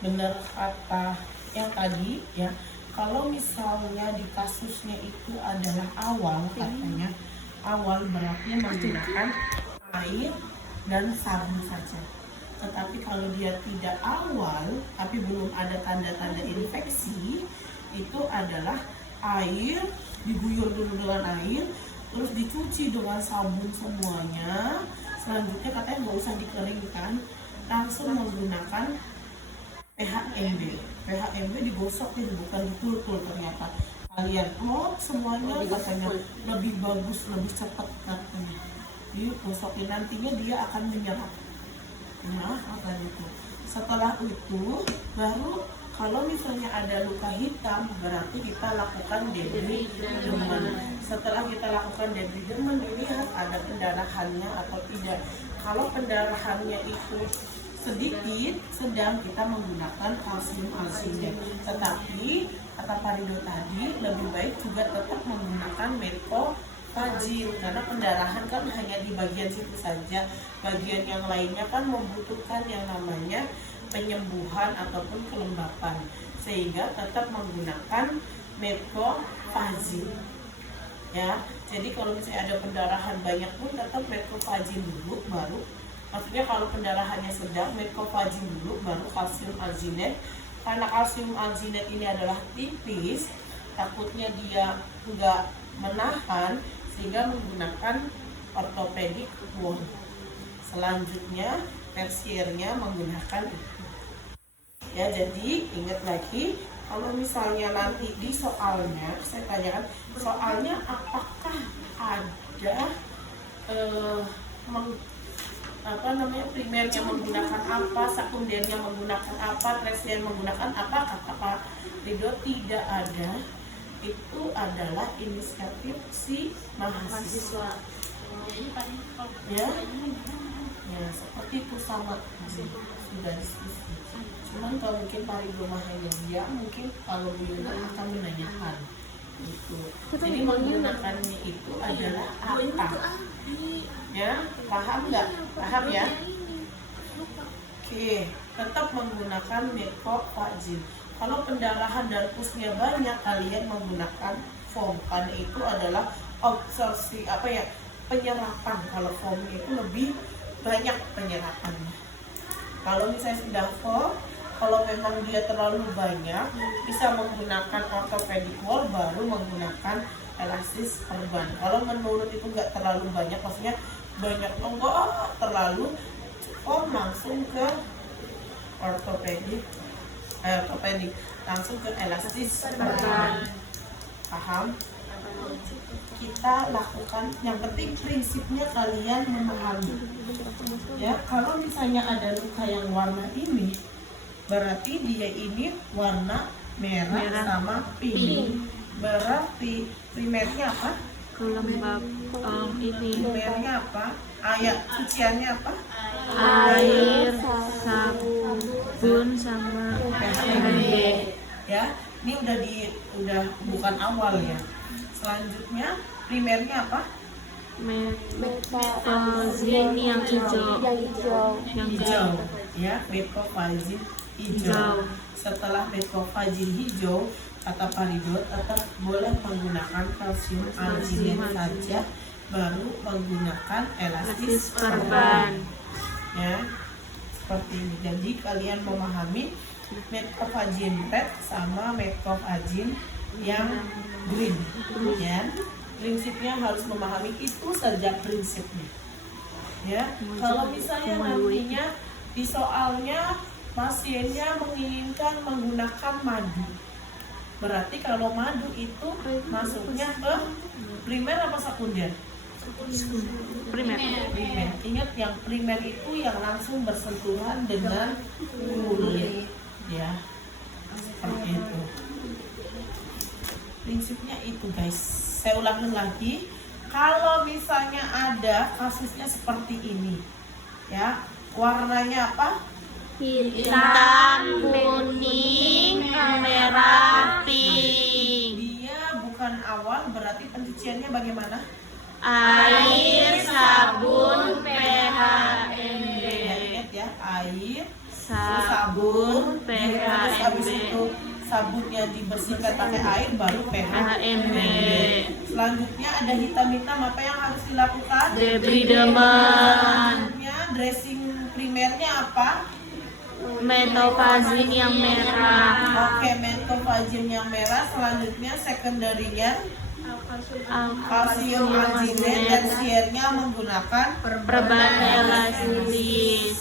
benar kata yang tadi ya, kalau misalnya di kasusnya itu adalah awal, katanya awal berarti menggunakan air dan sabun saja. Tetapi kalau dia tidak awal tapi belum ada tanda-tanda infeksi, itu adalah air, diguyur dulu dengan air, terus dicuci dengan sabun semuanya. Selanjutnya katanya nggak usah dikeringkan, langsung menggunakan PHMB. PHMB digosokin, bukan ditul-tul. Ternyata kalian semuanya katanya lebih bagus, lebih cepat katanya. Digosokin, nantinya dia akan menyerap. Nah, akan itu. Setelah itu baru kalau misalnya ada luka hitam, berarti kita lakukan debridement. Setelah kita lakukan debridement, dilihat ada pendarahannya atau tidak. Kalau pendarahannya itu sedikit, sedang, kita menggunakan kalsium arsenate. Tetapi kata Pak Rido tadi, lebih baik juga tetap menggunakan metcopagin, karena pendarahan kan hanya di bagian situ saja. Bagian yang lainnya kan membutuhkan yang namanya penyembuhan ataupun kelembapan, sehingga tetap menggunakan metcopagin ya. Jadi kalau misalnya ada pendarahan banyak pun tetap metcopagin dulu, baru, maksudnya kalau pendarahannya sedang, metcopagin dulu, baru kalsium arsenate. Karena kalsium arsenate ini adalah tipis, takutnya dia enggak menahan, sehingga menggunakan orthopedic wound. Selanjutnya tersiernya menggunakan itu ya. Jadi ingat lagi, kalau misalnya nanti di soalnya saya tanyakan, soalnya apakah ada primernya menggunakan apa, sekundernya menggunakan apa, tersier menggunakan apa, kata Pak Rido tidak ada. Itu adalah inisiatif si mahasiswa ya. Ya, seperti itu, sama sudah diskusi. Cuman kalau mungkin Pak Rido hanya dia, mungkin kalau Bu Yuna akan menanyakan itu. Jadi menggunakannya itu adalah apa? Ya, paham nggak? Paham ya? Oke, tetap menggunakan metcopagin. Kalau pendarahan dan pusnya banyak, kalian menggunakan foam, karena itu adalah absorpsi penyerapan. Kalau foam itu lebih banyak penyerapannya. Kalau misalnya sudah foam, kalau memang dia terlalu banyak, bisa menggunakan orthopedic wall, baru menggunakan elastis perban. Kalau menurut itu nggak terlalu banyak, maksudnya banyak enggak terlalu, foam langsung ke orthopedic langsung ke elastis perban. Paham? Kita lakukan, yang penting prinsipnya kalian memahami ya. Kalau misalnya ada luka yang warna ini, berarti dia ini warna merah sama pink. Berarti primernya apa? Primernya apa? Ayat cuciannya apa? Air, sabun sama PHMB ya. Ini udah bukan awal ya. Selanjutnya primernya apa? metcopagin yang hijau ya, metcopagin hijau. Setelah metcopagin hijau, kata Pak Rido tetap boleh menggunakan kalsium arsenate saja, baru menggunakan elastis perban ya, seperti ini. Jadi kalian memahami metcopagin PET sama metcopagin yang green ya. Prinsipnya harus memahami itu saja prinsipnya ya. Kalau misalnya nantinya di soalnya pasiennya menginginkan menggunakan madu, berarti kalau madu itu masuknya ke primer apa sekunder? primer. Ingat, yang primer itu yang langsung bersentuhan dengan kulit ya, seperti itu. Prinsipnya itu guys. Saya ulangi lagi, kalau misalnya ada kasusnya seperti ini ya, warnanya apa? Hitam, kuning, merah, pink. Dia bukan awal, berarti pencuciannya bagaimana? Air, sabun, PHMB. Ya, ingat ya, air, sabun, terus habis PHMB, itu sabunnya dibersihkan pakai air baru PHMB, selanjutnya ada hitam-hitam apa yang harus dilakukan? Debridemen, selanjutnya dressing primernya apa? metopazin yang merah, Oke, metopazin yang merah. Selanjutnya secondary-nya kalsium arginate dan siernya menggunakan perban elastilis.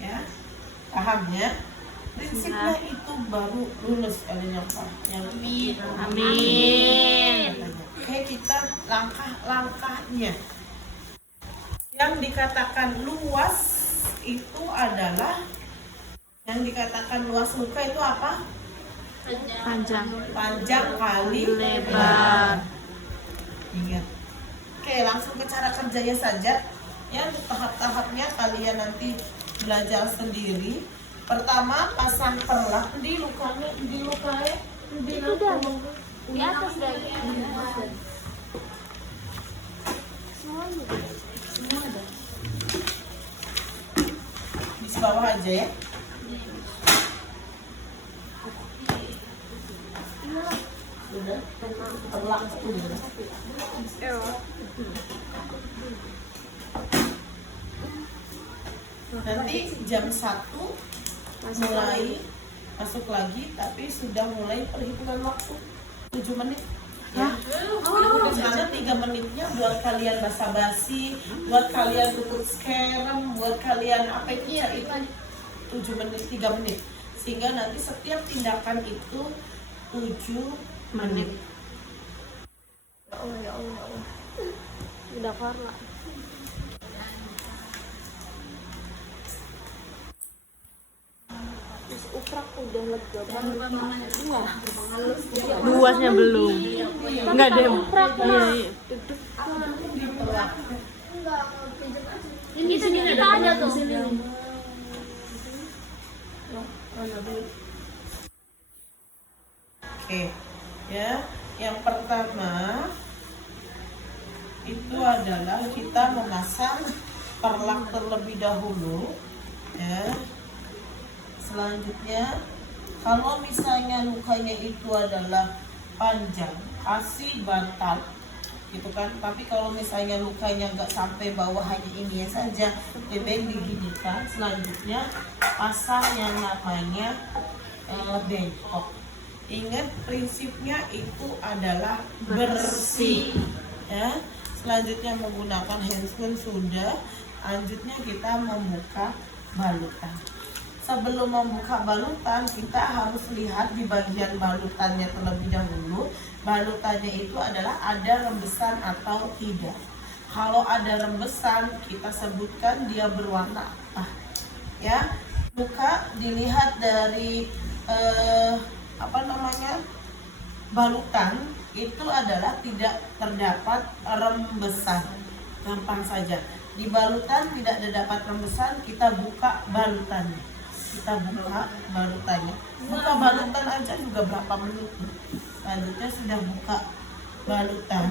ya. Paham ya? Prinsipnya itu baru lulus kalian yang Amin. Oke, kita langkah-langkahnya. Yang dikatakan luas itu adalah luka itu apa? Panjang kali Lebar. Ingat. Oke, langsung ke cara kerjanya saja. Ya, untuk tahap-tahapnya kalian nanti belajar sendiri. Pertama, pasang perlak di lukanya, Itu dah. Di atas dah. Semua ada. di bawah aja ya. Udah, perlak itu udah. Nanti jam 1 mulai masuk lagi, tapi sudah mulai perhitungan waktu 7 menit. Ya. Karena 3 menitnya buat kalian basa-basi, buat kalian tutup skerem, buat kalian apa itu ya, itu 7 menit, 3 menit. Sehingga nanti setiap tindakan itu 7 menit. Ya Allah. Udah karena. Uprak udah lega banget. Luasnya belum. Enggak deh. Iya. Ini sini kita ada tuh. Oke, ya. Yang pertama itu adalah kita memasang perlak terlebih dahulu, ya. Selanjutnya, kalau misalnya lukanya itu adalah panjang, kasih bantal, gitu kan. Tapi kalau misalnya lukanya nggak sampai bawah, hanya ini saja, lebih diginikan. Selanjutnya, pasang yang namanya bengkok. Ingat, prinsipnya itu adalah bersih. Ya. Selanjutnya menggunakan handscoon sudah. Selanjutnya kita membuka balutan. Sebelum membuka balutan, kita harus lihat di bagian balutannya terlebih dahulu. Balutannya itu adalah ada rembesan atau tidak. Kalau ada rembesan, kita sebutkan dia berwarna apa. Ya, buka, dilihat dari balutan itu adalah tidak terdapat rembesan. Gampang saja. Di balutan tidak terdapat rembesan, kita buka balutannya. Kita buka balutannya. Buka balutan aja juga berapa menit. Selanjutnya sudah buka balutan,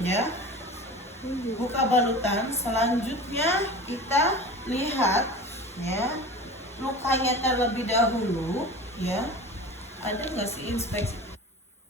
ya. Buka balutan. Selanjutnya kita lihat, ya, lukanya terlebih dahulu, ya. Ada nggak sih inspeksi?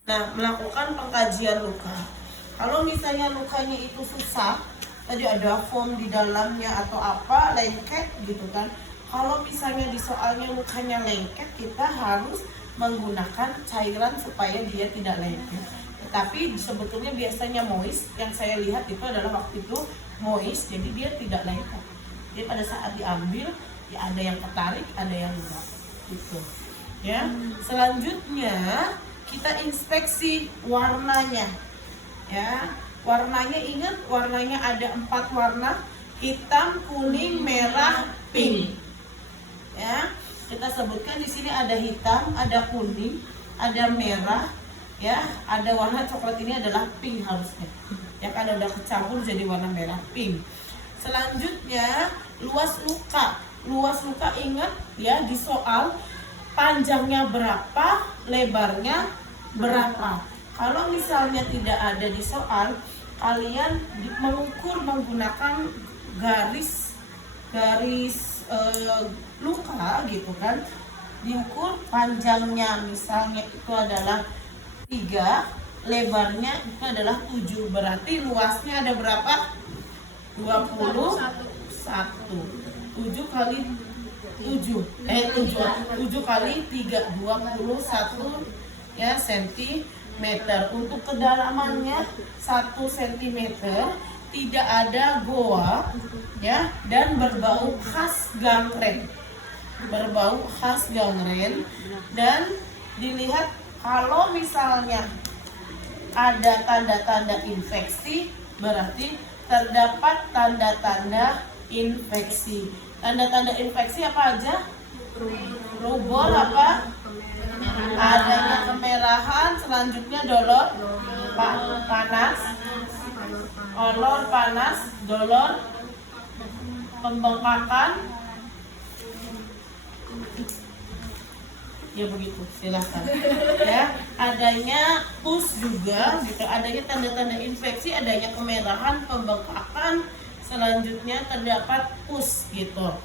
Nah, melakukan pengkajian luka. Kalau misalnya lukanya itu susah, tadi ada foam di dalamnya atau apa, lengket gitu kan. Kalau misalnya di soalnya lukanya lengket, kita harus menggunakan cairan supaya dia tidak lengket. Tetapi sebetulnya biasanya moist, yang saya lihat itu adalah waktu itu moist, jadi dia tidak lengket. Jadi pada saat diambil, ya ada yang ketarik, ada yang enggak, gitu. Ya. Selanjutnya kita inspeksi warnanya. Ya, warnanya, ingat warnanya ada 4 warna: hitam, kuning, merah, pink. Ya, kita sebutkan di sini ada hitam, ada kuning, ada merah, ya, ada warna coklat, ini adalah pink harusnya. Ya kan, udah kecampur jadi warna merah, pink. Selanjutnya luas luka. Luas luka, ingat ya, di soal panjangnya berapa, lebarnya berapa. Kalau misalnya tidak ada di soal, kalian mengukur menggunakan garis luka gitu kan, diukur panjangnya misalnya itu adalah 3, lebarnya itu adalah 7, berarti luasnya ada berapa? 21. 7 kali 7 7 kali 3 21 ya sentimeter. Untuk kedalamannya 1 cm, tidak ada goa ya, dan berbau khas gangren. Berbau khas gangren. Dan dilihat kalau misalnya ada tanda-tanda infeksi, berarti terdapat tanda-tanda infeksi. Tanda-tanda infeksi apa aja? Rubor apa? Adanya kemerahan, selanjutnya dolor, panas, olor panas, dolor, pembengkakan. Ya begitu, silahkan ya. Adanya pus juga gitu, adanya tanda-tanda infeksi, adanya kemerahan, pembengkakan, selanjutnya terdapat pus gitu.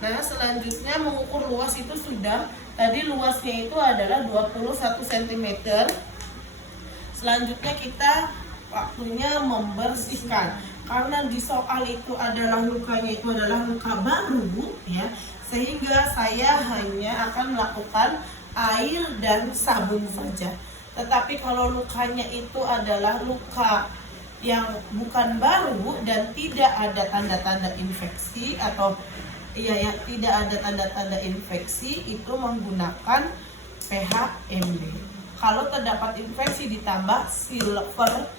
Nah selanjutnya mengukur luas itu sudah, tadi luasnya itu adalah 21 cm. Selanjutnya kita waktunya membersihkan, karena di soal itu adalah lukanya itu adalah luka baru ya, sehingga saya hanya akan melakukan air dan sabun saja. Tetapi kalau lukanya itu adalah luka yang bukan baru dan tidak ada tanda-tanda infeksi atau ya tidak ada tanda-tanda infeksi, itu menggunakan PHMB. Kalau terdapat infeksi ditambah silver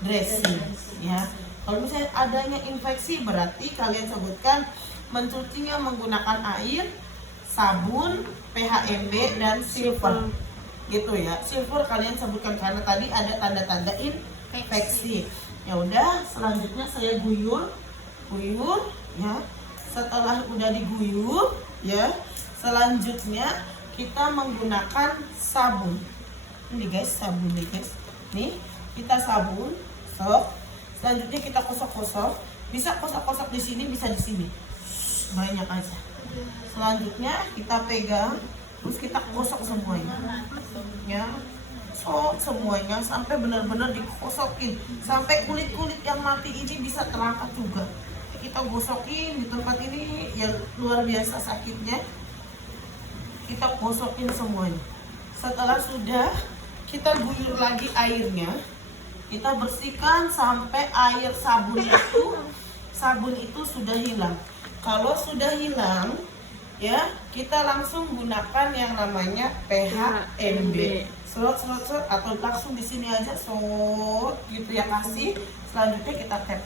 dressing ya. Kalau misalnya adanya infeksi, berarti kalian sebutkan mencucinya menggunakan air, sabun, PHMB dan silver gitu ya. Silver kalian sebutkan karena tadi ada tanda-tanda infeksi. Ya udah, selanjutnya saya guyur ya. Setelah udah diguyur ya, selanjutnya kita menggunakan sabun. Ini guys, sabun nih guys. Nih, kita sabun, selanjutnya kita kosok-kosok. Bisa kosok-kosok di sini, bisa di sini. Banyak aja. Selanjutnya kita pegang, terus kita kosok semuanya. Ya. Semuanya sampai benar-benar dikosokin, sampai kulit-kulit yang mati ini bisa terangkat juga. Kita gosokin di tempat ini yang luar biasa sakitnya. Kita gosokin semuanya. Setelah sudah, kita guyur lagi airnya. Kita bersihkan sampai air sabun itu sudah hilang. Kalau sudah hilang ya, kita langsung gunakan yang namanya PHMB. Serot atau langsung di sini aja gitu ya, kasih. Selanjutnya kita tap.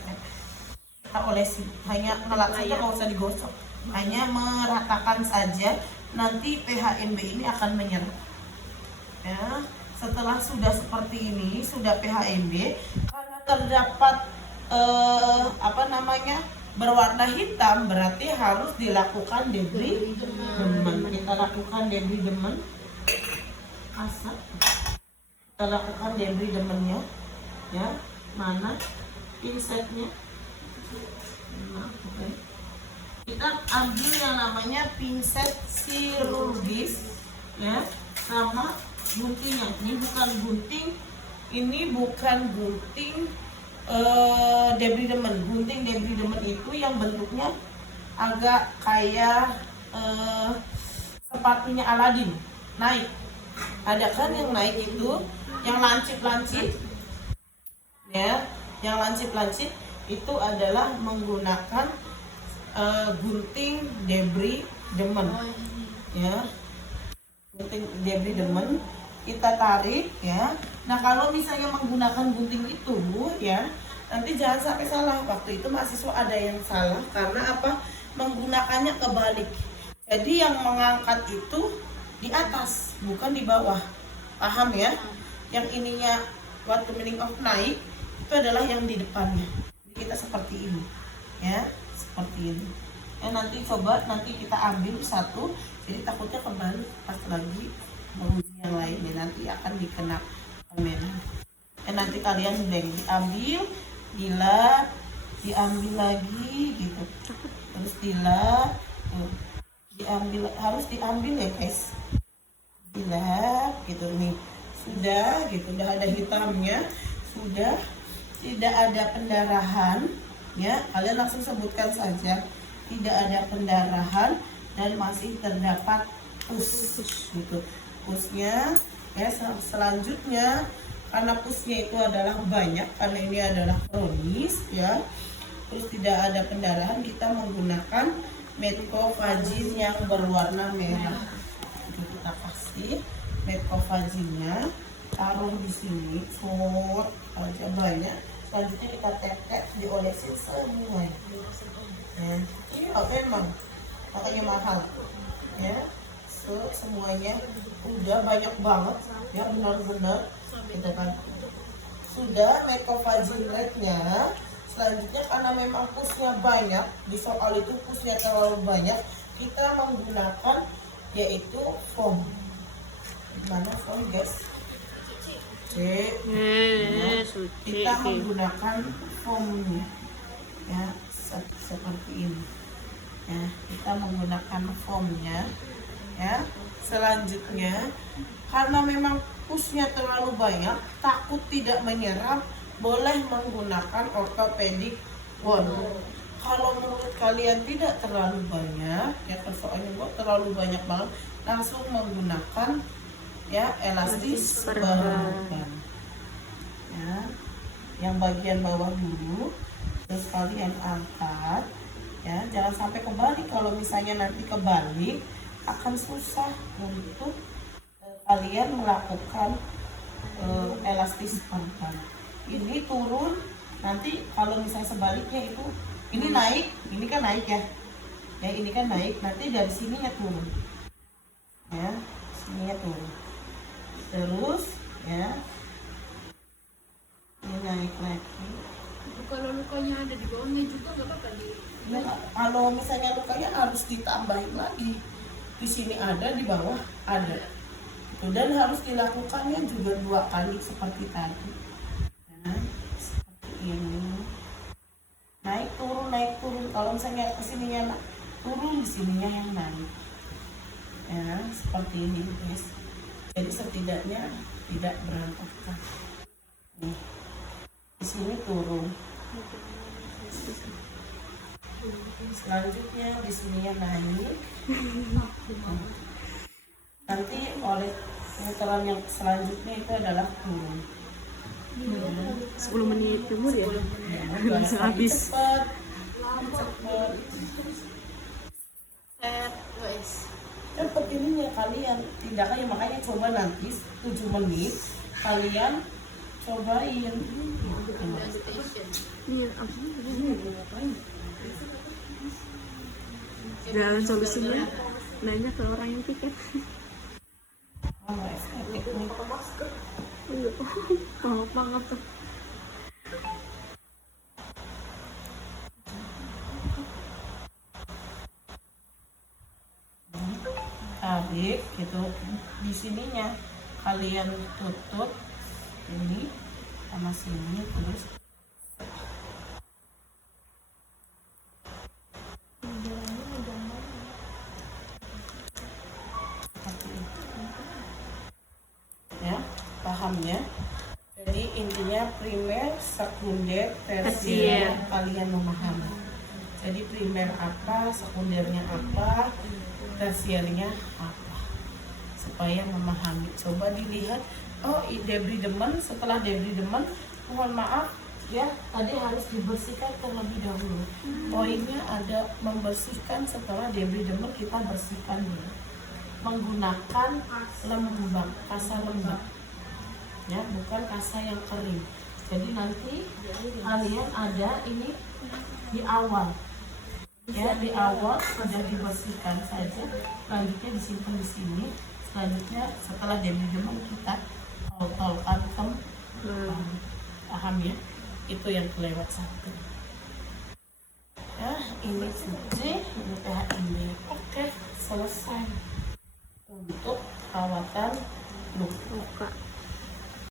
Kita olesi, hanya ngelap saja, nggak usah digosok, hanya meratakan saja. Nanti PHMB ini akan menyerap ya. Setelah sudah seperti ini, sudah PHMB, karena terdapat berwarna hitam, berarti harus dilakukan debridement. Kita lakukan debridement asap, kita lakukan debridement-nya ya. Mana pinsetnya? Nah, okay. Kita ambil yang namanya pinset chirurgis ya, sama guntingnya. Ini bukan gunting debridement. Gunting debridement itu yang bentuknya agak kayak sepatunya Aladin, naik. Ada kan yang naik itu, yang lancip-lancip ya, yang lancip-lancip itu adalah menggunakan gunting debridement ya. Gunting debridement kita tarik ya. Nah kalau misalnya menggunakan gunting itu ya, nanti jangan sampai salah. Waktu itu mahasiswa ada yang salah karena apa? Menggunakannya kebalik. Jadi yang mengangkat itu di atas, bukan di bawah. Paham ya? Yang ininya what the meaning of naik itu adalah yang di depannya. Jadi kita seperti ini ya, seperti ini. Ya nanti coba, nanti kita ambil satu. Jadi takutnya kembali pas lagi menguji yang lain ya, nanti akan dikena kamera. Nanti kalian diambil, diambil lagi gitu. Terus dilap, Tuh, diambil, harus diambil ya guys. Dilap gitu nih, sudah gitu, udah ada hitamnya, sudah tidak ada pendarahan ya, kalian langsung sebutkan saja tidak ada pendarahan dan masih terdapat pus gitu, pusnya ya. Selanjutnya karena pusnya itu adalah banyak, karena ini adalah kronis ya, terus tidak ada pendarahan, kita menggunakan Medcovagin yang berwarna merah. Itu kita kasih Medcovaginnya, taruh di sini, semua aja banyak. Selanjutnya kita tetek, diolesin semua. Nah, ini memang makanya mahal ya. Semuanya udah banyak banget ya, benar-benar gitu kan. Sudah Medcovagin Red-nya. Selanjutnya karena memang pusnya banyak, di soal itu pusnya terlalu banyak, kita menggunakan yaitu foam. Mana foam guys? Kita menggunakan foamnya ya, seperti ini ya, kita menggunakan foamnya ya. Selanjutnya karena memang pusnya terlalu banyak, takut tidak menyerap, boleh menggunakan orthopedic bond. Kalau menurut kalian tidak terlalu banyak ya, soalnya buat terlalu banyak banget, langsung menggunakan ya elastis perban ya, yang bagian bawah dulu, terus kalian angkat ya, jangan sampai kebalik. Kalau misalnya nanti kebalik akan susah untuk kalian melakukan elastis perban. Ini turun, nanti kalau misalnya sebaliknya itu ini naik, ini kan naik ya, ya ini kan naik, nanti dari sininya turun ya, sininya turun terus ya, ini naik lagi. Kalau lukanya ada di bawahnya juga nggak apa-apa Ya, kalau misalnya lukanya harus ditambahin lagi, di sini ada, di bawah ada, dan harus dilakukannya juga 2 kali seperti tadi. Nah, seperti ini, naik turun. Kalau misalnya kesininya turun, di sininya yang naik ya, seperti ini guys. Jadi setidaknya tidak berantakan. Nih, di sini turun, selanjutnya di sininya naik. Nanti oleh putaran yang selanjutnya itu adalah turun. 10 menit umur ya, langsung habis. Cepat. Cepet ininya kalian tindakannya, makanya coba nanti 7 menit kalian cobain. Iya, jalan solusinya nanya ke orang yang piket. Oh, estetik nih. Mahal banget tuh. Tarik gitu, di sininya kalian tutup ini sama sini, terus ya, pahamnya. Jadi intinya primer, sekunder, tersier kalian memahami. Jadi primer apa, sekundernya apa, tersiernya apa, supaya memahami. Coba dilihat, oh debridement, setelah debridement mohon maaf ya, tadi harus dibersihkan terlebih dahulu. Poinnya ada membersihkan. Setelah debridement kita bersihkan dulu menggunakan lembab, kasa lembab ya, bukan kasa yang kering. Jadi nanti kalian ada ini di awal ya, di awal sudah dibersihkan saja, selanjutnya disimpan di sini. Selanjutnya setelah debridement kita tol-tolkan paham ya, itu yang kelewat satu ya. Ini cuci, ini PHMB. Oke, selesai untuk perawatan luka.